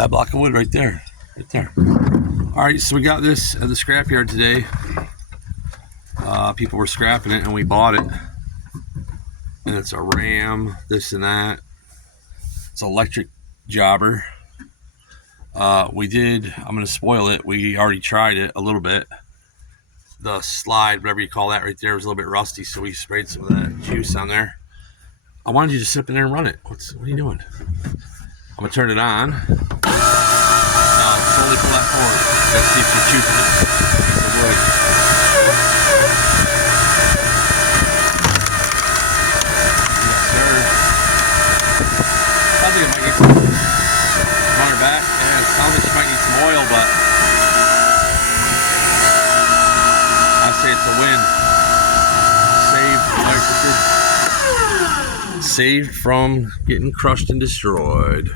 That block of wood right there. Right there. Alright, so we got this at the scrapyard today. People were scrapping it and we bought it. And it's a ram, this and that. It's an electric jobber. I'm going to spoil it. We already tried it a little bit. The slide, whatever you call that right there, was a little bit rusty, so we sprayed some of that juice on there. I wanted you to sit up in there and run it. What are you doing? I'm going to turn it on. Slowly pull that forward. Let's see if she chooses it. The wood. Yes, sir. I think it might get some on her back. Yeah, it sounds like she might need some oil, but I say it's a win. Saved from getting crushed and destroyed.